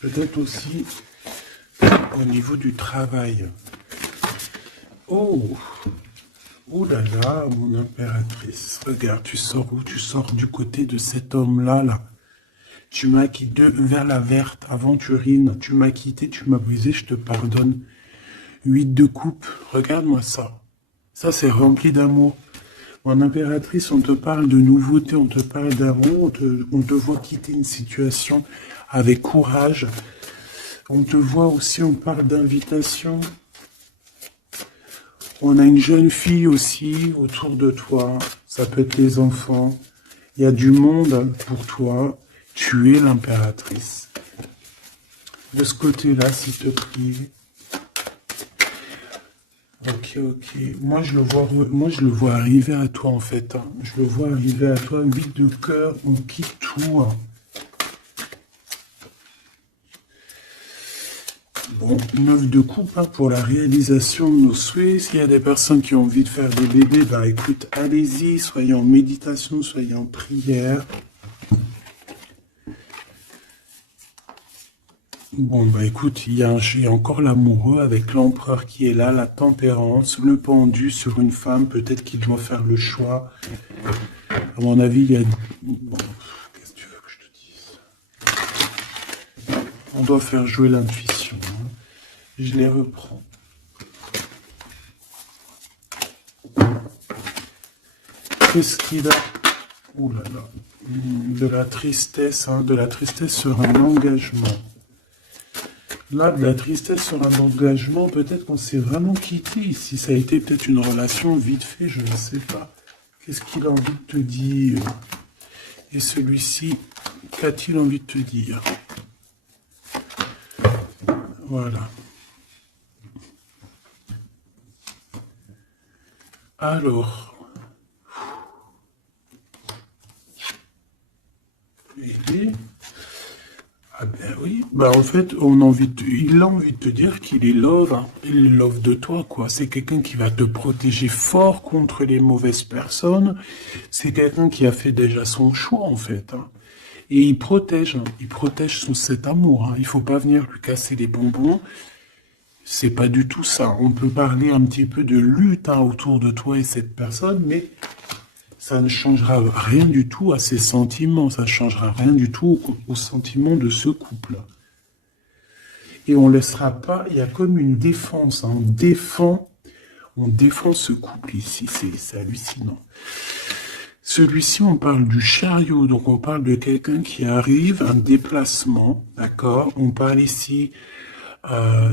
Peut-être aussi au niveau du travail. Oh, oh là là, mon impératrice. Regarde, tu sors où? Tu sors du côté de cet homme-là, là. Tu m'as quitté vers la verte, aventurine. Tu m'as quitté, tu m'as brisé, je te pardonne. 8 de coupe, regarde-moi ça. Ça, c'est rempli d'amour. Mon impératrice, on te parle de nouveauté, on te parle d'amour, on te voit quitter une situation avec courage. On te voit aussi, on parle d'invitation. On a une jeune fille aussi autour de toi. Ça peut être les enfants. Il y a du monde pour toi. Tu es l'impératrice. De ce côté-là, s'il te plaît. Ok, ok. Moi, je le vois arriver à toi, en fait. Hein. Je le vois arriver à toi. 8 de cœur, on quitte tout. Hein. Bon, 9 de coupe hein, pour la réalisation de nos souhaits. S'il y a des personnes qui ont envie de faire des bébés, bah écoute, allez-y, soyez en méditation, soyez en prière. Bon, bah écoute, il y a encore l'amoureux avec l'empereur qui est là, la tempérance, le pendu sur une femme, peut-être qu'il doit faire le choix. À mon avis, il y a... Bon, qu'est-ce que tu veux que je te dise? On doit faire jouer l'intuition. Hein. Je les reprends. Qu'est-ce qu'il a? Ouh là là. De la tristesse, hein, de la tristesse sur un engagement. Là, de la tristesse sur un engagement, peut-être qu'on s'est vraiment quitté ici. Ça a été peut-être une relation vite fait, je ne sais pas. Qu'est-ce qu'il a envie de te dire? Et celui-ci, qu'a-t-il envie de te dire? Voilà. Alors. Ah ben oui, bah en fait, il a envie de te dire qu'il est love, hein. Il est love de toi, quoi. C'est quelqu'un qui va te protéger fort contre les mauvaises personnes. C'est quelqu'un qui a fait déjà son choix, en fait. Hein. Et hein. Il protège cet amour. Hein. Il faut pas venir lui casser les bonbons. C'est pas du tout ça. On peut parler un petit peu de lutte hein, autour de toi et cette personne, mais ça ne changera rien du tout à ses sentiments, ça ne changera rien du tout aux sentiments de ce couple. et on laissera pas, il y a comme une défense, hein, on défend ce couple ici, c'est hallucinant. Celui-ci, on parle du chariot, donc on parle de quelqu'un qui arrive, un déplacement, d'accord? On parle ici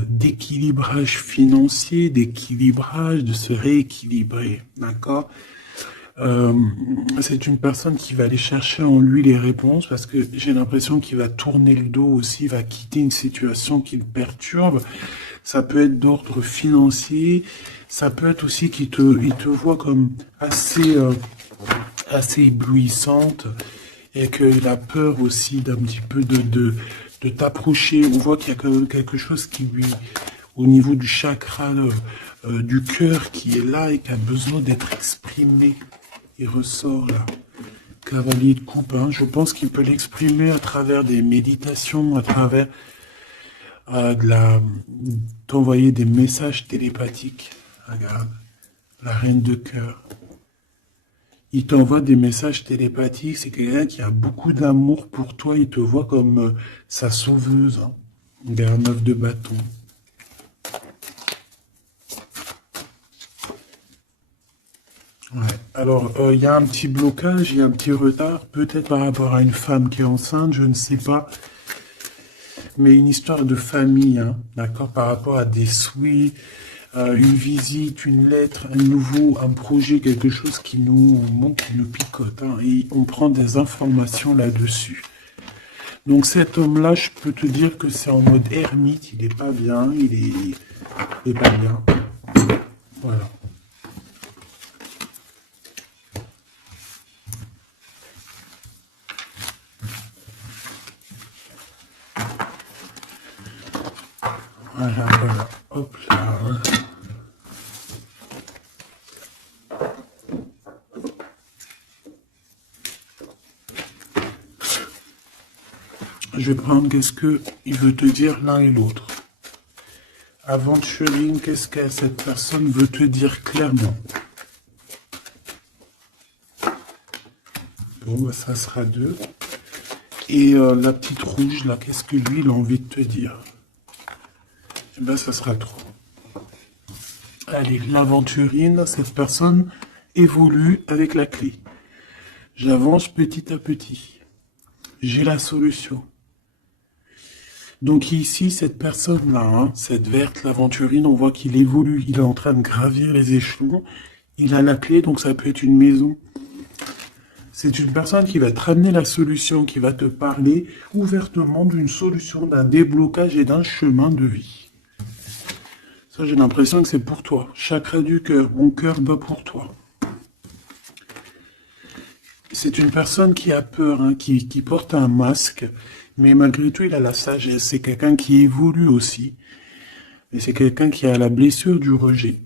d'équilibrage financier, d'équilibrage, de se rééquilibrer, d'accord? C'est une personne qui va aller chercher en lui les réponses parce que j'ai l'impression qu'il va tourner le dos aussi, va quitter une situation qui le perturbe. Ça peut être d'ordre financier, ça peut être aussi qu'il il te voit comme assez éblouissante et qu'il a peur aussi d'un petit peu de t'approcher. On voit qu'il y a quand même quelque chose qui lui, au niveau du chakra du cœur qui est là et qui a besoin d'être exprimé. Il ressort là. Cavalier de coupe, hein. Je pense qu'il peut l'exprimer à travers des méditations, à travers d'envoyer des messages télépathiques. Regarde, la reine de cœur. Il t'envoie des messages télépathiques, c'est quelqu'un qui a beaucoup d'amour pour toi, il te voit comme sa sauveuse, hein. Un 9 de bâton. Ouais. Alors, il y a un petit blocage, il y a un petit retard, peut-être par rapport à une femme qui est enceinte, je ne sais pas. Mais une histoire de famille, hein, d'accord, par rapport à des souhaits, une visite, une lettre, un projet, quelque chose qui nous montre, qui nous picote, hein, et on prend des informations là-dessus. Donc cet homme-là, je peux te dire que c'est en mode ermite, il est pas bien, il est pas bien. Voilà. Voilà, voilà. Hop là. Je vais prendre qu'est-ce que il veut te dire l'un et l'autre. Aventuring, qu'est-ce que cette personne veut te dire clairement? Bon, bah, ça sera 2. Et la petite rouge, là, qu'est-ce que lui, il a envie de te dire? Eh ben, ça sera 3. Allez, l'aventurine, cette personne évolue avec la clé. J'avance petit à petit. J'ai la solution. Donc ici, cette personne-là, hein, cette verte, l'aventurine, on voit qu'il évolue. Il est en train de gravir les échelons. Il a la clé, donc ça peut être une maison. C'est une personne qui va te ramener la solution, qui va te parler ouvertement d'une solution, d'un déblocage et d'un chemin de vie. Ça, j'ai l'impression que c'est pour toi. Chakra du cœur, mon cœur bat pour toi. C'est une personne qui a peur, hein, qui porte un masque, mais malgré tout, il a la sagesse. C'est quelqu'un qui évolue aussi. Mais c'est quelqu'un qui a la blessure du rejet.